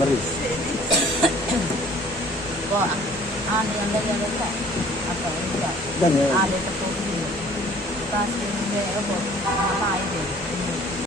Maris. Wah, ano yang dari sa apa enggak? Dan ya. Ada tepung. Kasih dia apa? Apa itu?